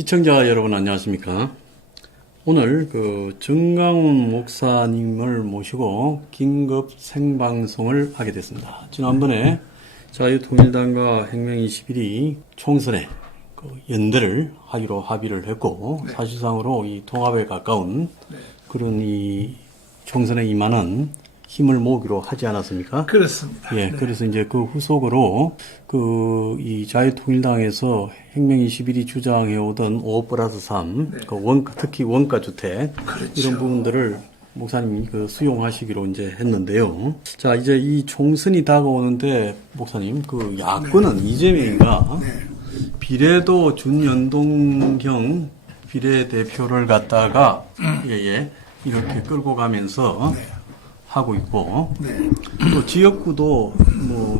시청자 여러분 안녕하십니까? 오늘 정강훈 목사님을 모시고 긴급 생방송을 하게 됐습니다. 지난번에 자유통일당과 행명21이 총선에 연대를 하기로 합의를 했고, 네. 사실상으로 이 통합에 가까운 네. 그런 이 총선에 임하는 힘을 모으기로 하지 않았습니까? 그렇습니다. 예, 네. 그래서 이제 그 후속으로 이 자유통일당에서 행명21이 주장해오던 5+3, 네. 특히 원가주택, 그렇죠. 이런 부분들을 목사님이 수용하시기로 이제 했는데요. 자, 이제 이 총선이 다가오는데, 목사님, 야권은 네. 이재명이가 네. 비례도 준연동형 비례대표를 갖다가, 이렇게 끌고 가면서, 네. 하고 있고, 네. 또 지역구도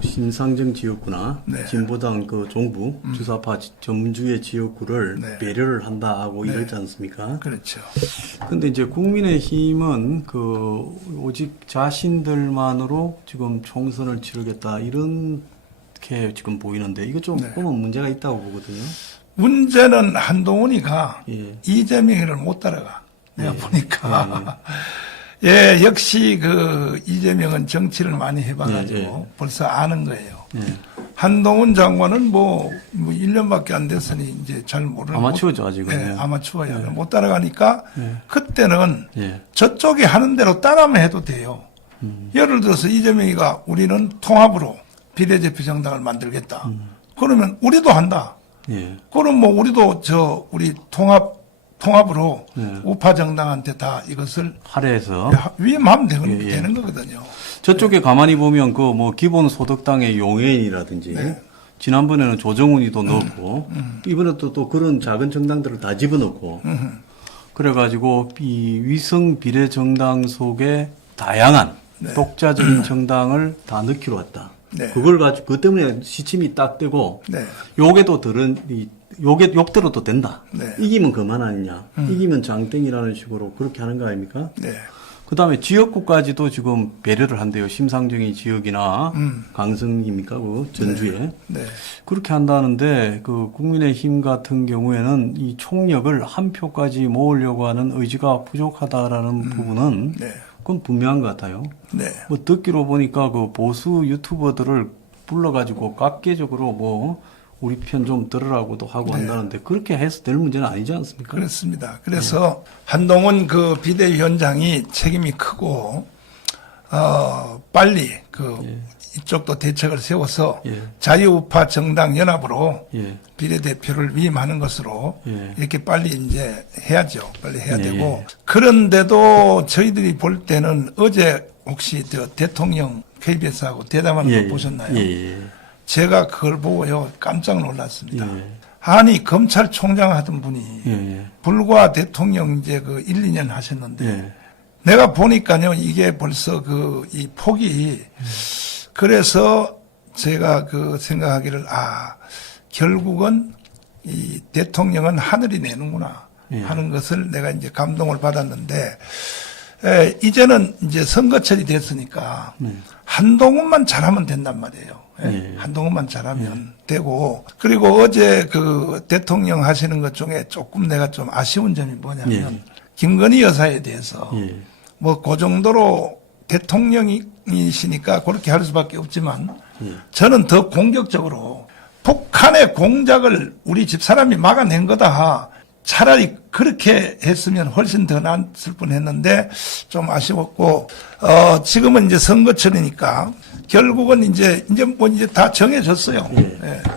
신상정 지역구나 네. 진보당 종부 주사파 전문주의 지역구를 네. 배려를 한다 하고 네. 이러지 않습니까? 그렇죠. 근데 이제 국민의힘은 오직 자신들만으로 지금 총선을 치르겠다 이렇게 지금 보이는데 이거 좀 네. 보면 문제가 있다고 보거든요. 문제는 한동훈이가 이재명을 못 따라가. 내가 보니까. 예, 역시 이재명은 정치를 많이 해봐가지고 벌써 아는 거예요. 한동훈 장관은 1년밖에 안 됐으니 이제 잘 모르는. 아마추어죠, 아직은. 아마추어야. 못 따라가니까 그때는 저쪽이 하는 대로 따라만 해도 돼요. 예를 들어서 이재명이가 우리는 통합으로 비례대표 정당을 만들겠다. 그러면 우리도 한다. 그럼 우리도 우리 통합으로 우파 정당한테 다 이것을 할애해서 위임하면 되는 거거든요. 저쪽에 가만히 보면 기본소득당의 용해인이라든지 지난번에는 조정훈이도 넣었고 이번에 또 그런 작은 정당들을 다 집어넣고 그래가지고 이 위성 비례 정당 속에 다양한 독자적인 정당을 다 넣기로 했다. 그걸 가지고 그 때문에 시침이 딱 되고 요게도 욕대로도 된다. 이기면 그만 아니냐. 이기면 장땡이라는 식으로 그렇게 하는 거 아닙니까? 그 다음에 지역구까지도 지금 배려를 한대요. 심상정의 지역이나 강성입니까? 전주에. 그렇게 한다는데 국민의힘 같은 경우에는 이 총력을 한 표까지 모으려고 하는 의지가 부족하다라는 부분은 그건 분명한 것 같아요. 듣기로 보니까 보수 유튜버들을 불러가지고 각계적으로 우리 편 좀 들으라고도 하고 한다는데 그렇게 해서 될 문제는 아니지 않습니까? 그렇습니다. 그래서 한동훈 비대위원장이 책임이 크고 빨리 이쪽도 대책을 세워서 자유우파 정당 연합으로 비례대표를 위임하는 것으로 이렇게 빨리 이제 해야죠. 빨리 해야 되고 그런데도 저희들이 볼 때는 어제 혹시 대통령 KBS하고 대담하는 거 보셨나요? 제가 그걸 보고요 깜짝 놀랐습니다. 아니 검찰총장 하던 분이 불과 대통령 이제 1, 2년 하셨는데 내가 보니까요 이게 벌써 이 폭이 그래서 제가 생각하기를 결국은 이 대통령은 하늘이 내는구나 하는 것을 내가 이제 감동을 받았는데 이제는 이제 선거철이 됐으니까 한동훈만 잘하면 된단 말이에요. 한동훈만 잘하면 되고 그리고 어제 대통령 하시는 것 중에 조금 내가 좀 아쉬운 점이 뭐냐면 김건희 여사에 대해서 그 정도로 대통령이시니까 그렇게 할 수밖에 없지만 저는 더 공격적으로 북한의 공작을 우리 집사람이 막아낸 거다. 차라리 그렇게 했으면 훨씬 더 낫을 뻔했는데 좀 아쉬웠고 지금은 이제 선거철이니까 결국은 이제 다 정해졌어요.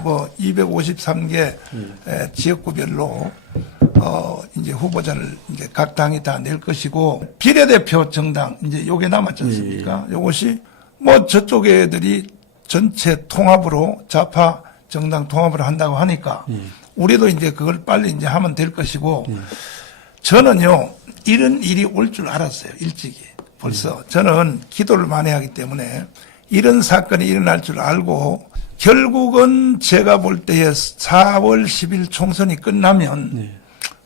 253개 지역구별로 이제 후보자를 이제 각 당이 다 낼 것이고 비례대표 정당 이제 요게 남았지 않습니까? 요것이 저쪽 애들이 전체 통합으로 좌파 정당 통합을 한다고 하니까 우리도 이제 그걸 빨리 이제 하면 될 것이고 저는요 이런 일이 올 줄 알았어요. 일찍이 벌써 저는 기도를 많이 하기 때문에 이런 사건이 일어날 줄 알고 결국은 제가 볼 때에 4월 10일 총선이 끝나면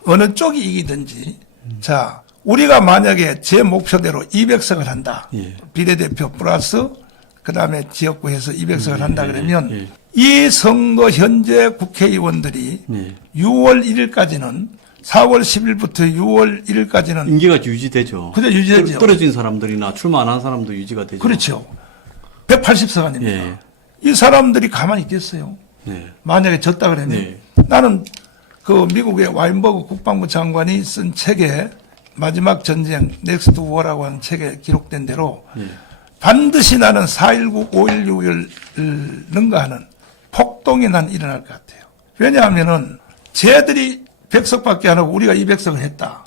어느 쪽이 이기든지 자 우리가 만약에 제 목표대로 200석을 한다. 비례대표 플러스 그다음에 지역구에서 200석을 한다 그러면 이 선거 현재 국회의원들이 6월 1일까지는 4월 10일부터 6월 1일까지는 임기가 유지되죠. 그죠, 유지되죠. 떨어진 사람들이나 출마 안 한 사람도 유지가 되죠. 그렇죠. 180석 아닙니까? 이 사람들이 가만히 있겠어요. 만약에 졌다 그러면 나는 그 미국의 와인버그 국방부 장관이 쓴 책에 마지막 전쟁 넥스트 워라고 하는 책에 기록된 대로 반드시 나는 4.19, 5.16을 능가하는 폭동이 난 일어날 것 같아요. 왜냐하면은 쟤들이 100석밖에 안 하고 우리가 200석을 했다.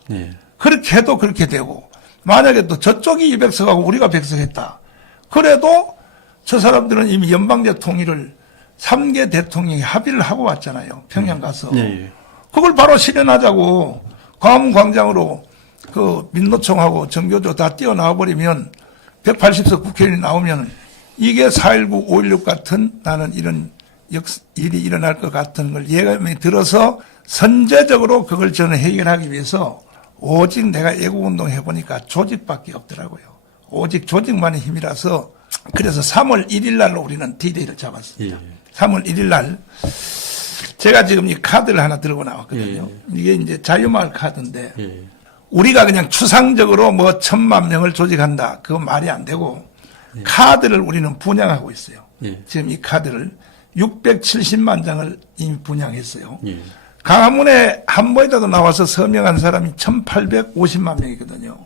그렇게 해도 그렇게 되고 만약에 또 저쪽이 200석하고 우리가 100석 했다. 그래도 저 사람들은 이미 연방제 통일을 3개 대통령이 합의를 하고 왔잖아요. 평양 가서. 그걸 바로 실현하자고 광화문 광장으로 그 민노총하고 정교조 다 뛰어나와 버리면 180석 국회의원이 나오면 이게 4.19, 5.16 같은 나는 이런 일이 일어날 것 같은 걸 예감이 들어서 선제적으로 그걸 저는 해결하기 위해서 오직 내가 애국운동 해보니까 조직밖에 없더라고요. 오직 조직만의 힘이라서 그래서 3월 1일 날로 우리는 D-Day를 잡았습니다. 3월 1일 날 제가 지금 이 카드를 하나 들고 나왔거든요. 이게 이제 자유마을 카드인데 우리가 그냥 추상적으로 뭐 1,000만 명을 조직한다. 그거 말이 안 되고 카드를 우리는 분양하고 있어요. 지금 이 카드를 670만 장을 이미 분양했어요. 강화문에 한 번이라도 나와서 서명한 사람이 1,850만 명이거든요.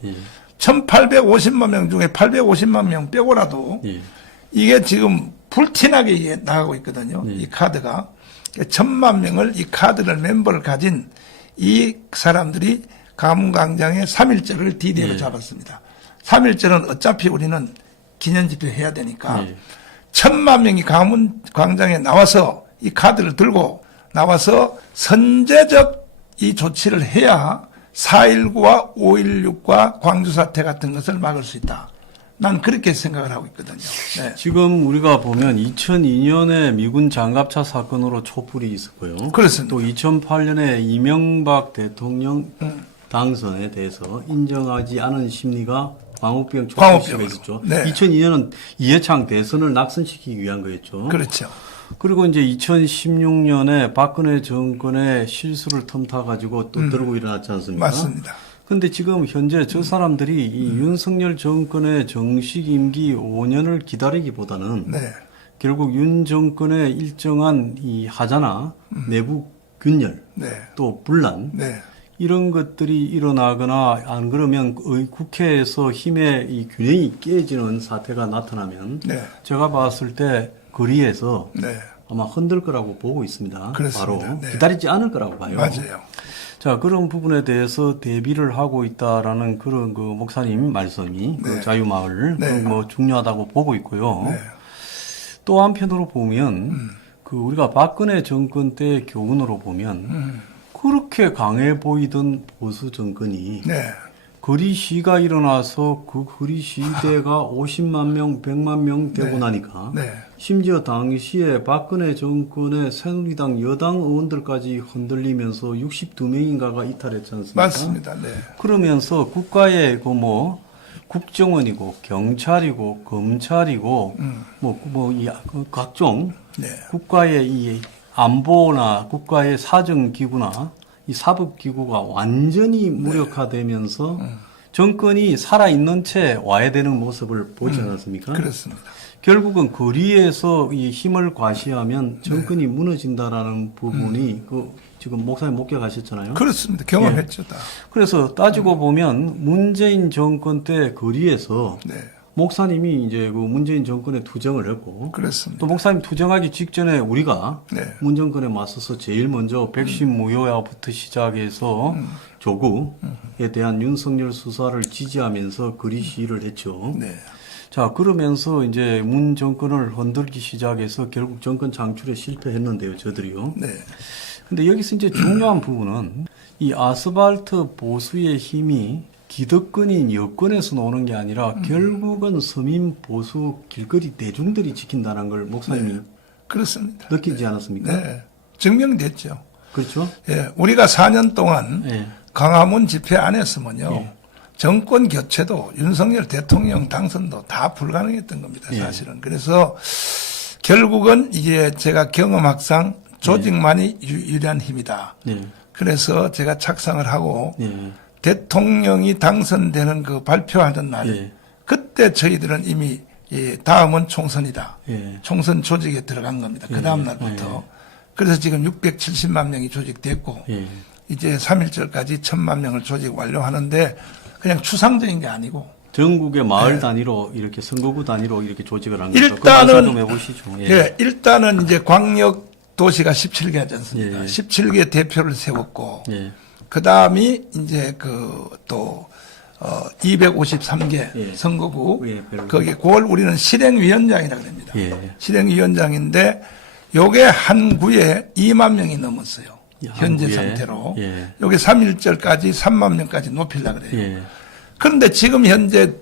1,850만 명 중에 850만 명 빼고라도 이게 지금 불티나게 이게 나가고 있거든요. 이 카드가. 1,000만 명을 이 카드를 멤버를 가진 이 사람들이 강화문광장에 3.1절을 D-Day로 잡았습니다. 3.1절은 어차피 우리는 기념집회 해야 되니까 1,000만 명이 강화문광장에 나와서 이 카드를 들고 나와서 선제적 이 조치를 해야 4.19와 5.16과 광주 사태 같은 것을 막을 수 있다. 난 그렇게 생각을 하고 있거든요. 지금 우리가 보면 2002년에 미군 장갑차 사건으로 촛불이 있었고요. 그렇습니다. 또 2008년에 이명박 대통령 당선에 대해서 인정하지 않은 심리가 광우병 촛불시가 있었죠. 2002년은 이해창 대선을 낙선시키기 위한 거였죠. 그렇죠. 그리고 이제 2016년에 박근혜 정권의 실수를 틈타가지고 또 들고 일어났지 않습니까? 맞습니다. 근데 지금 현재 저 사람들이 이 윤석열 정권의 정식 임기 5년을 기다리기보다는 결국 윤 정권의 일정한 이 하자나 내부 균열 또 분란 이런 것들이 일어나거나 안 그러면 국회에서 힘의 이 균형이 깨지는 사태가 나타나면 제가 봤을 때 거리에서 아마 흔들 거라고 보고 있습니다. 그렇습니다. 바로 기다리지 않을 거라고 봐요. 맞아요. 자, 그런 부분에 대해서 대비를 하고 있다라는 그런 그 목사님 말씀이 그 자유마을 뭐 중요하다고 보고 있고요. 또 한편으로 보면 그 우리가 박근혜 정권 때 교훈으로 보면 그렇게 강해 보이던 보수 정권이 거리 시가 일어나서 그 거리 시대가 50만 명, 100만 명 되고 나니까 심지어 당시에 박근혜 정권의 새누리당 여당 의원들까지 흔들리면서 62명인가가 이탈했지 않습니까? 맞습니다. 그러면서 국가의 그 뭐 국정원이고 경찰이고 검찰이고 이 각종 국가의 이 안보나 국가의 사정기구나 이 사법기구가 완전히 무력화되면서 정권이 살아있는 채 와야 되는 모습을 보지 않았습니까? 그렇습니다. 결국은 거리에서 이 힘을 과시하면 정권이 무너진다라는 부분이 그 지금 목사님 목격하셨잖아요. 그렇습니다. 경험했죠. 다. 그래서 따지고 보면 문재인 정권 때 거리에서 목사님이 이제 그 문재인 정권에 투쟁을 했고, 그렇습니다. 또 목사님 투쟁하기 직전에 우리가 문 정권에 맞서서 제일 먼저 백신 무효화부터 시작해서 조국에 대한 윤석열 수사를 지지하면서 거리 시위를 했죠. 자, 그러면서 이제 문 정권을 흔들기 시작해서 결국 정권 창출에 실패했는데요, 저들이요. 근데 여기서 이제 중요한 부분은 이 아스팔트 보수의 힘이 기득권인 여권에서 나오는 게 아니라 결국은 서민 보수 길거리 대중들이 지킨다는 걸 목사님이 그렇습니다. 느끼지 않았습니까? 증명됐죠. 그렇죠. 우리가 4년 동안 강화문 집회 안 했으면요. 정권 교체도 윤석열 대통령 당선도 다 불가능했던 겁니다. 사실은. 그래서 결국은 이제 제가 경험학상 조직만이 유리한 힘이다. 그래서 제가 착상을 하고 대통령이 당선되는 그 발표하는 날 그때 저희들은 이미 다음은 총선이다. 총선 조직에 들어간 겁니다. 그 다음 날부터. 그래서 지금 670만 명이 조직됐고 이제 3.1절까지 1,000만 명을 조직 완료하는데 그냥 추상적인 게 아니고 전국의 마을 단위로 이렇게 선거구 단위로 이렇게 조직을 한 거죠. 일단은 좀 해보시죠. 일단은 이제 광역 도시가 17개 하지 않습니까? 17개 대표를 세웠고 그 다음이 이제 또 253개 선거구 거기 그걸 우리는 실행위원장이라고 합니다. 실행위원장인데 요게 한 구에 2만 명이 넘었어요. 현재 상태로. 요게 3.1절까지 3만 명까지 높이려고 그래요. 그런데 지금 현재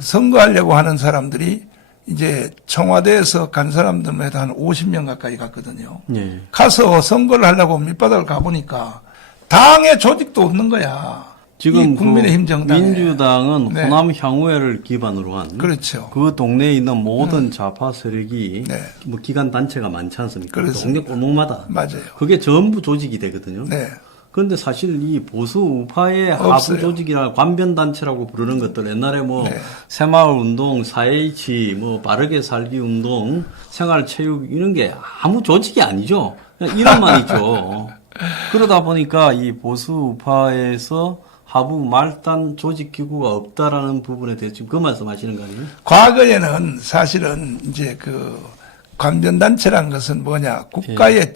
선거하려고 하는 사람들이 이제 청와대에서 간 사람들만 해도 한 50명 가까이 갔거든요. 가서 선거를 하려고 밑바닥을 가보니까 당의 조직도 없는 거야. 지금 국민의힘 정당 민주당은 호남 향후회를 기반으로 한 그렇죠. 그 동네에 있는 모든 좌파 세력이 뭐 기관 단체가 많지 않습니까? 동네 골목마다 맞아요. 그게 전부 조직이 되거든요. 그런데 사실 이 보수 우파의 하부 조직이나 관변 단체라고 부르는 것들 옛날에 뭐 새마을 운동, 4H, 뭐 바르게 살기 운동, 생활체육 이런 게 아무 조직이 아니죠. 그냥 이름만 있죠. 그러다 보니까 이 보수 우파에서 하부 말단 조직 기구가 없다라는 부분에 대해서 지금 그 말씀하시는 거 아니에요? 과거에는 사실은 이제 관변 단체란 것은 뭐냐 국가의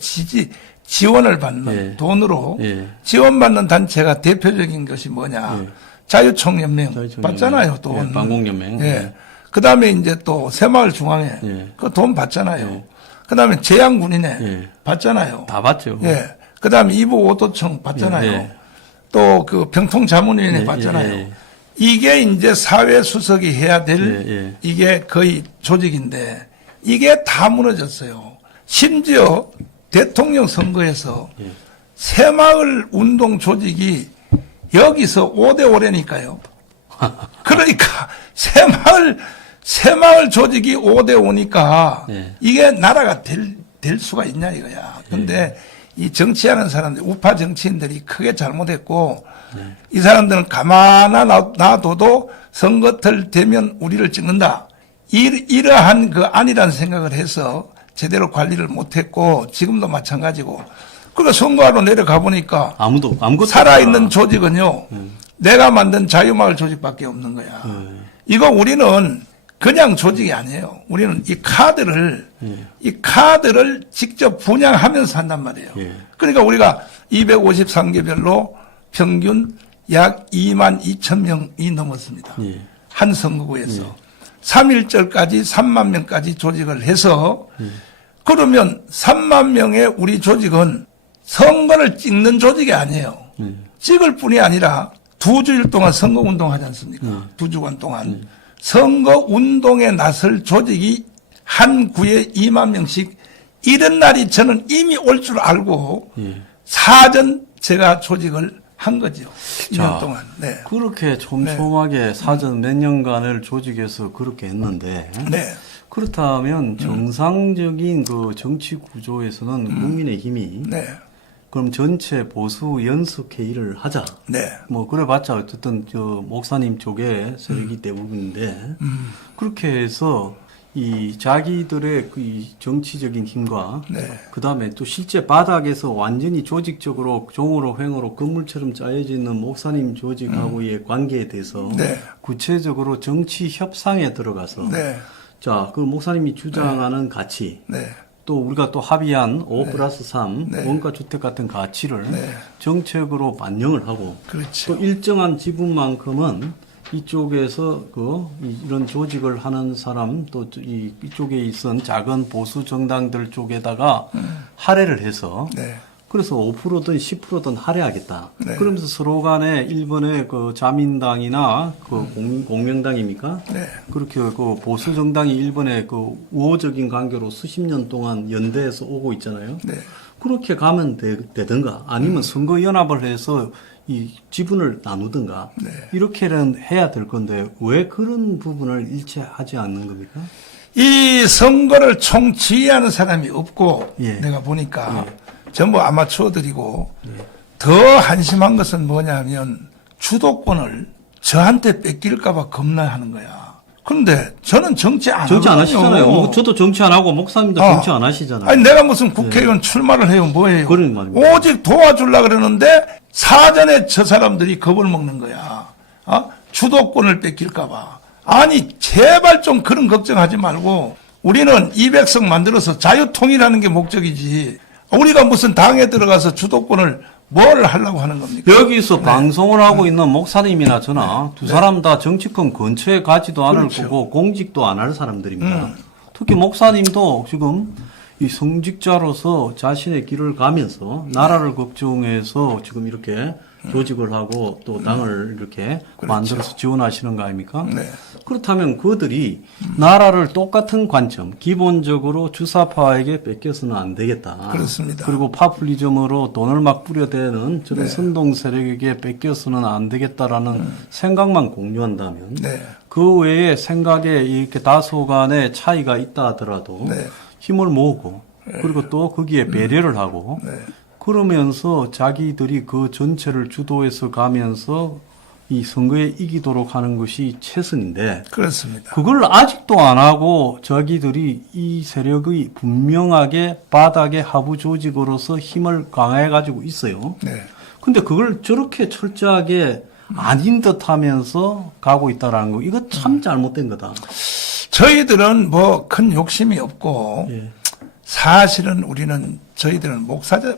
지원을 받는 돈으로 지원받는 단체가 대표적인 것이 뭐냐 자유총연맹 받잖아요 돈. 반공연맹. 그 다음에 이제 또 새마을중앙회 그 돈 받잖아요. 그 다음에 재향군인회 받잖아요. 다 받죠. 그 다음에 이부오도청 받잖아요. 또 병통자문위원회 받잖아요. 이게 이제 사회수석이 해야 될 이게 거의 조직인데 이게 다 무너졌어요. 심지어 대통령 선거에서 새마을 운동 조직이 여기서 5대5라니까요. 그러니까 새마을 조직이 5대5니까 이게 나라가 될 수가 있냐 이거야. 근데 이 정치하는 사람들, 우파 정치인들이 크게 잘못했고, 이 사람들은 가만히 놔둬도 선거철 되면 우리를 찍는다. 이러한 아니라는 생각을 해서 제대로 관리를 못했고, 지금도 마찬가지고. 그러니까 선거하러 내려가 보니까, 아무것도 살아있는 조직은요, 내가 만든 자유마을 조직밖에 없는 거야. 이거 우리는 그냥 조직이 아니에요. 우리는 이 카드를 직접 분양하면서 한단 말이에요. 그러니까 우리가 253개별로 평균 약 2만 2천 명이 넘었습니다. 한 선거구에서. 3.1절까지 3만 명까지 조직을 해서 그러면 3만 명의 우리 조직은 선거를 찍는 조직이 아니에요. 찍을 뿐이 아니라 2주일 동안 선거운동 하지 않습니까? 2주간 동안. 선거운동에 나설 조직이 한 구에 2만 명씩 이런 날이 저는 이미 올 줄 알고 사전 제가 조직을 한 거죠. 2년 동안. 그렇게 촘촘하게 사전 몇 년간을 조직해서 그렇게 했는데 그렇다면 정상적인 그 정치 구조에서는 국민의힘이 그럼 전체 보수 연석회의를 하자. 뭐 그래봤자 어쨌든 목사님 쪽에 세력이 대부분인데 그렇게 해서 이 자기들의 그 정치적인 힘과 그 다음에 또 실제 바닥에서 완전히 조직적으로 종으로 횡으로 건물처럼 짜여져 있는 목사님 조직하고의 관계에 대해서 구체적으로 정치 협상에 들어가서 자, 그 목사님이 주장하는 가치 또 우리가 또 합의한 5+3 원가 주택 같은 가치를 정책으로 반영을 하고 또 일정한 지분만큼은 이쪽에서 이런 조직을 하는 사람 또 이쪽에 있은 작은 보수 정당들 쪽에다가 할애를 해서 그래서 5%든 10%든 할애하겠다. 그러면서 서로 간에 일본의 그 자민당이나 공명당입니까? 그렇게 보수 정당이 일본의 우호적인 관계로 수십 년 동안 연대해서 오고 있잖아요. 그렇게 가면 되든가 아니면 선거 연합을 해서 이 지분을 나누든가 네. 이렇게는 해야 될 건데 왜 그런 부분을 일체하지 않는 겁니까? 이 선거를 총 지휘하는 사람이 없고 예. 내가 보니까 전부 아마추어들이고 더 한심한 것은 뭐냐면 주도권을 저한테 뺏길까봐 겁나하는 거야. 그런데 저는 정치 안 정치 안 하거든요. 하시잖아요. 저도 정치 안 하고 목사님도 정치 안 하시잖아요. 아니 내가 무슨 국회의원 출마를 해요 뭐예요. 그런 말입니다. 오직 도와주려고 그러는데 사전에 저 사람들이 겁을 먹는 거야. 주도권을 뺏길까봐. 아니 제발 좀 그런 걱정하지 말고 우리는 200석 만들어서 자유통일하는 게 목적이지 우리가 무슨 당에 들어가서 주도권을 뭘 하려고 하는 겁니까? 여기서 방송을 하고 있는 목사님이나 저나 두 사람 다 정치권 근처에 가지도 않을 그렇죠. 거고 공직도 안 할 사람들입니다. 특히 목사님도 지금 이 성직자로서 자신의 길을 가면서 나라를 걱정해서 지금 이렇게 조직을 하고 또 당을 이렇게 그렇죠. 만들어서 지원하시는 거 아닙니까? 네. 그렇다면 그들이 나라를 똑같은 관점, 기본적으로 주사파에게 뺏겨서는 안 되겠다. 그렇습니다. 그리고 파퓰리즘으로 돈을 막 뿌려대는 저런 선동 세력에게 뺏겨서는 안 되겠다라는 생각만 공유한다면 네. 그 외에 생각에 이렇게 다소간의 차이가 있다 하더라도 네. 힘을 모으고 그리고 또 거기에 배려를 하고 네. 그러면서 자기들이 그 전체를 주도해서 가면서 이 선거에 이기도록 하는 것이 최선인데 그렇습니다. 그걸 아직도 안 하고 자기들이 이 세력의 분명하게 바닥의 하부 조직으로서 힘을 강화해 가지고 있어요. 네. 근데 그걸 저렇게 철저하게 아닌 듯 하면서 가고 있다라는 거 이거 참 잘못된 거다. 저희들은 뭐 큰 욕심이 없고 예. 사실은 우리는 저희들은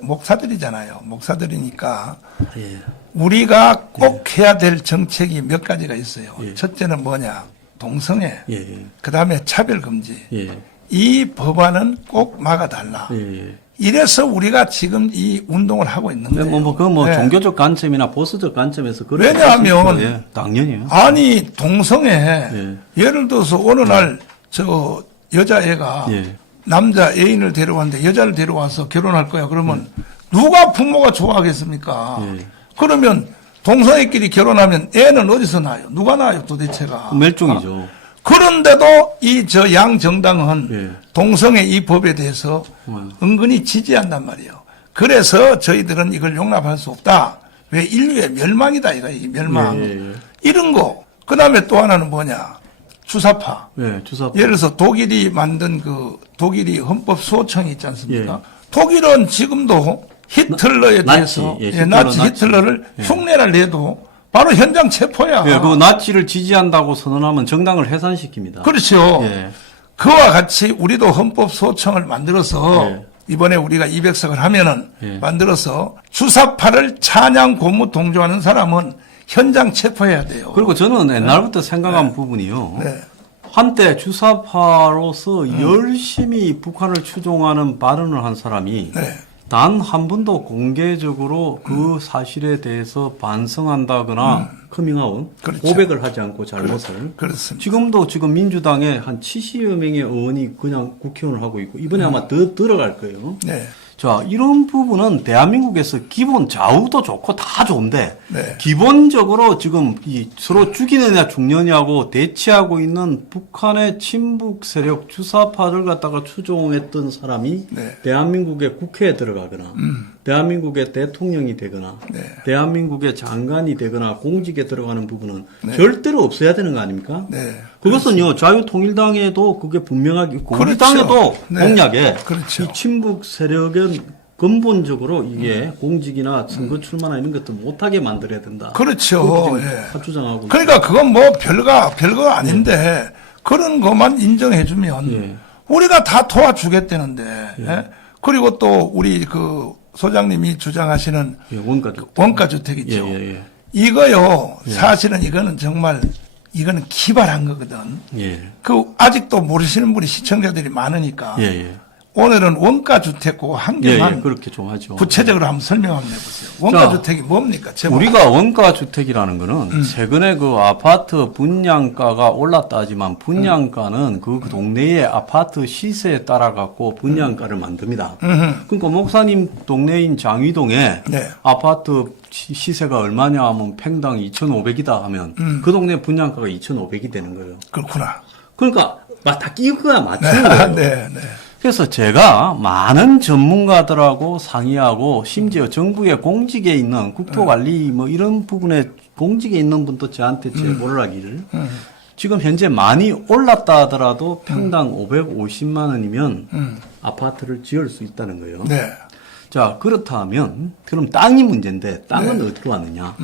목사들이잖아요. 목사들이니까 예. 우리가 꼭 해야 될 정책이 몇 가지가 있어요. 예. 첫째는 뭐냐? 동성애. 예. 예. 그다음에 차별금지. 예. 이 법안은 꼭 막아달라. 예. 이래서 우리가 지금 이 운동을 하고 있는 네, 거예요. 뭐 네. 종교적 관점이나 보수적 관점에서 그렇게 왜냐하면 할수 있죠. 예, 당연히요. 아니 동성애 예. 예를 들어서 어느 날 저 여자애가 예. 남자 애인을 데려왔는데 여자를 데려와서 결혼할 거야. 그러면 누가 부모가 좋아하겠습니까? 예. 그러면 동성애끼리 결혼하면 애는 어디서 나요? 누가 나요 도대체가? 멸종이죠. 그런데도 이 저 양 정당은 예. 동성애 이 법에 대해서 은근히 지지한단 말이에요. 그래서 저희들은 이걸 용납할 수 없다. 왜 인류의 멸망이다 이거 이 멸망. 예. 이런 거. 그다음에 또 하나는 뭐냐? 주사파. 예, 주사. 예를 들어서 독일이 만든 그 독일이 헌법 수호청이 있지 않습니까? 예. 독일은 지금도 히틀러에 나치, 대해서 예, 나치 나치. 히틀러를 예. 흉내를 내도 바로 현장 체포야. 예, 그 나치를 지지한다고 선언하면 정당을 해산시킵니다. 그렇죠. 예. 그와 같이 우리도 헌법 소청을 만들어서 예. 이번에 우리가 200석을 하면은 예. 만들어서 주사파를 찬양 고무 동조하는 사람은 현장 체포해야 돼요. 그리고 저는 옛날부터 생각한 부분이요. 네. 한때 주사파로서 열심히 북한을 추종하는 발언을 한 사람이 네. 단 한 번도 공개적으로 그 사실에 대해서 반성한다거나 커밍아웃, 그렇죠. 고백을 하지 않고 잘못을. 그렇습니다. 지금도 지금 민주당에 한 70여 명의 의원이 그냥 국회의원을 하고 있고 이번에 아마 더 들어갈 거예요. 네. 자, 이런 부분은 대한민국에서 기본 좌우도 좋고 다 좋은데 네. 기본적으로 지금 이 서로 죽이느냐 죽느냐고 대치하고 있는 북한의 친북 세력 주사파를 갖다가 추종했던 사람이 네. 대한민국의 국회에 들어가거나 대한민국의 대통령이 되거나 네. 대한민국의 장관이 되거나 공직에 들어가는 부분은 네. 절대로 없어야 되는 거 아닙니까? 네. 그것은요, 자유통일당에도 그게 분명하게 있고, 우리 그렇죠. 당에도 네. 공약에 그렇죠. 이 친북 세력은 근본적으로 이게 공직이나 선거 출마나 이런 것도 못하게 만들어야 된다. 그렇죠. 그렇게 지금 예. 주장하고 그러니까 그건 뭐 별거 아닌데 그런 것만 인정해주면 예. 우리가 다 도와주겠다는데. 예? 그리고 또 우리 그 소장님이 주장하시는 예, 원가족. 원가주택 있죠. 예. 이거요. 사실은 이거는 정말 이거는 기발한 거거든. 예. 그 아직도 모르시는 분이 시청자들이 많으니까 예. 오늘은 원가 주택고 한 예, 개만 예, 그렇게 좀 하죠. 구체적으로 한번 설명 한번 해보세요. 원가 자, 주택이 뭡니까? 제목. 우리가 원가 주택이라는 거는 최근에 그 아파트 분양가가 올랐다 하지만 분양가는 그 동네의 아파트 시세에 따라 갖고 분양가를 만듭니다. 그러니까 목사님 동네인 장위동에 네. 아파트 시세가 얼마냐 하면 평당 2,500이다 하면 그 동네 분양가가 2,500이 되는 거예요. 그렇구나. 그러니까 다 끼고야 맞추는 거예요. 네, 네. 그래서 제가 많은 전문가들하고 상의하고 심지어 정부의 공직에 있는 국토관리 뭐 이런 부분에 공직에 있는 분도 저한테 제보를 하기를 지금 현재 많이 올랐다 하더라도 평당 550만 원이면 아파트를 지을 수 있다는 거예요. 네. 자, 그렇다면 그럼 땅이 문제인데 땅은 어디로 왔느냐?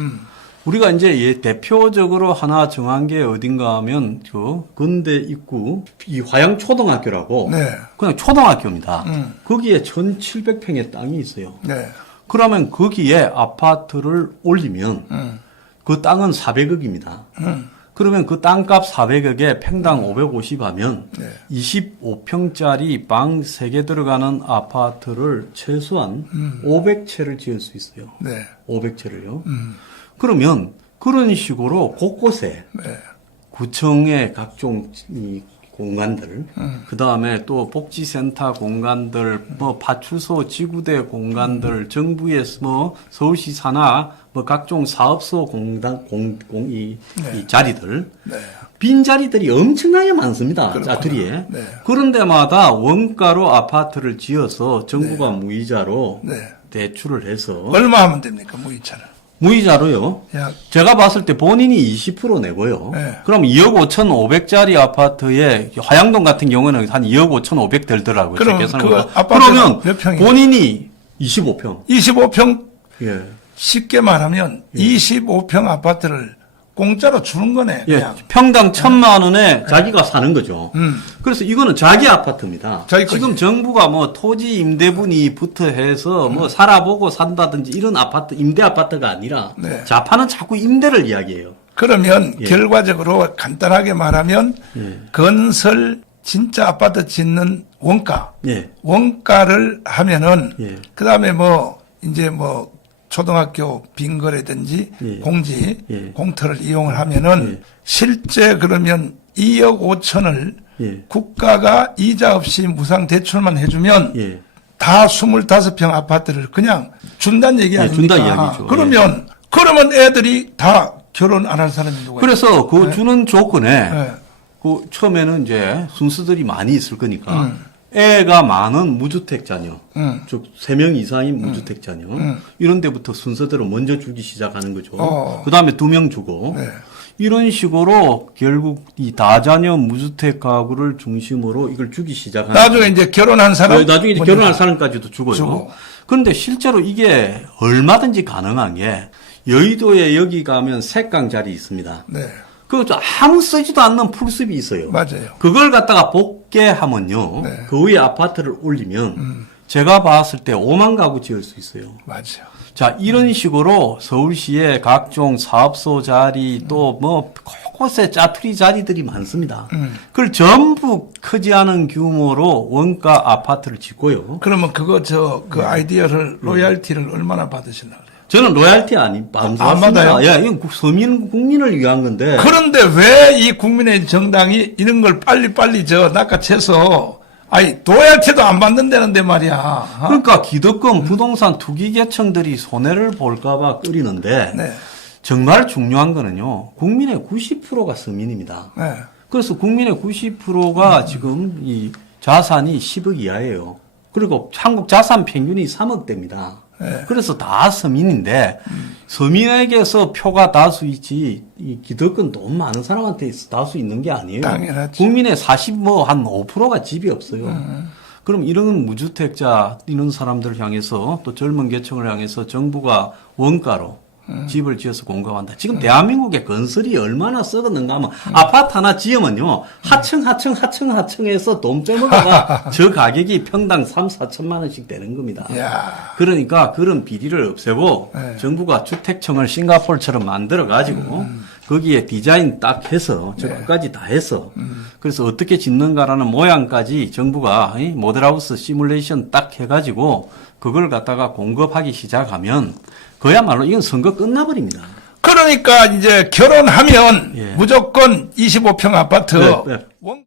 우리가 이제 대표적으로 하나 정한 게 어딘가 하면 저 근대 입구 이 화양초등학교라고 네. 그냥 초등학교입니다. 거기에 1,700평의 땅이 있어요. 네. 그러면 거기에 아파트를 올리면 그 땅은 400억입니다. 그러면 그 땅값 400억에 평당 550 하면 네. 25평짜리 방 3개 들어가는 아파트를 최소한 500채를 지을 수 있어요. 네. 500채를요. 그러면 그런 식으로 곳곳에 네. 구청의 각종 이 공간들, 그 다음에 또 복지센터 공간들, 뭐 파출소 지구대 공간들, 정부의 뭐 서울시 산하 뭐 각종 사업소 공단 이 자리들, 네. 빈 자리들이 엄청나게 많습니다. 그렇구나. 짜투리에. 네. 그런 데마다 원가로 아파트를 지어서 정부가 무이자로 네. 대출을 해서 얼마 하면 됩니까? 무이차를. 무이자로요. 약 제가 봤을 때 본인이 20% 내고요. 네. 그럼 2억 5,500짜리 아파트에 화양동 같은 경우는 한 2억 5,500 들더라고요. 그럼 제 계산으로. 그 아파트가 그러면 몇 평이에요? 본인이 25평. 25평 예. 쉽게 말하면 25평 아파트를 공짜로 주는 거네. 예. 그냥. 평당 1,000만 원에 자기가 사는 거죠. 음. 그래서 이거는 자기 아파트입니다. 자기 지금 거지. 정부가 뭐 토지 임대분이부터 해서 뭐 살아보고 산다든지 이런 아파트, 임대 아파트가 아니라 네. 좌파는 자꾸 임대를 이야기해요. 그러면 예. 결과적으로 간단하게 말하면 예. 건설 진짜 아파트 짓는 원가, 예. 원가를 하면은 예. 그다음에 뭐 이제 뭐 초등학교 빈거라든지 예. 공지 예. 공터를 이용을 하면은 예. 실제 그러면 2억 5천을 예. 국가가 이자 없이 무상 대출만 해주면 예. 다 25평 아파트를 그냥 준다는 얘기 예, 아닙니까? 준다 이야기죠. 그러면 애들이 다 결혼 안 할 사람이 누가 그래서 그 주는 조건에 네. 그 처음에는 이제 순수들이 많이 있을 거니까 애가 많은 무주택 자녀, 즉 3명 이상인 무주택 자녀 이런 데부터 순서대로 먼저 주기 시작하는 거죠. 그 다음에 2명 주고 네. 이런 식으로 결국 이 다자녀 무주택 가구를 중심으로 이걸 주기 시작하는 나중에 이제 결혼한 사람 나중에 이제 먼저 결혼할 사람까지도 주고요. 주고. 그런데 실제로 이게 얼마든지 가능한 게 여의도에 여기 가면 색강 자리 있습니다. 네. 그것도 아무 쓰지도 않는 풀숲이 있어요. 맞아요. 그걸 갖다가 복개하면요. 네. 그 위에 아파트를 올리면 제가 봤을 때 5만 가구 지을 수 있어요. 맞아요. 자, 이런 식으로 서울시의 각종 사업소 자리 또 뭐 곳곳에 짜투리 자리들이 많습니다. 그걸 전부 크지 않은 규모로 원가 아파트를 짓고요. 그러면 그거 그 네. 아이디어를 로얄티를 얼마나 받으시나 그래요? 저는 로얄티 안 받아요? 예, 이건 서민 국민을 위한 건데. 그런데 왜 이 국민의 정당이 이런 걸 빨리빨리 낚아채서 아니 로얄티도 안 받는다는데 말이야. 어? 그러니까 기득권 부동산 투기 계층들이 손해를 볼까봐 끓이는데 네. 정말 중요한 거는요. 국민의 90%가 서민입니다. 네. 그래서 국민의 90%가 지금 이 자산이 10억 이하예요. 그리고 한국 자산 평균이 3억대입니다. 네. 그래서 다 서민인데 서민에게서 표가 다수이지 이 기득권 돈 많은 사람한테 다수 있는 게 아니에요. 당연하지. 국민의 40한 5%가 집이 없어요. 그럼 이런 무주택자 이런 사람들을 향해서 또 젊은 계층을 향해서 정부가 원가로 집을 지어서 공급한다. 지금 대한민국의 건설이 얼마나 썩었는가 하면 아파트 하나 지으면요. 하층해서 돈 빼먹어가 저 가격이 평당 3, 4천만 원씩 되는 겁니다. 야. 그러니까 그런 비리를 없애고 네. 정부가 주택청을 싱가포르처럼 만들어 가지고 거기에 디자인 딱 해서 저 끝까지 다 해서 그래서 어떻게 짓는가라는 모양까지 정부가 이 모델하우스 시뮬레이션 딱 해가지고 그걸 갖다가 공급하기 시작하면 그야말로 이건 선거 끝나버립니다. 그러니까 이제 결혼하면 예. 무조건 25평 아파트 네, 네. 원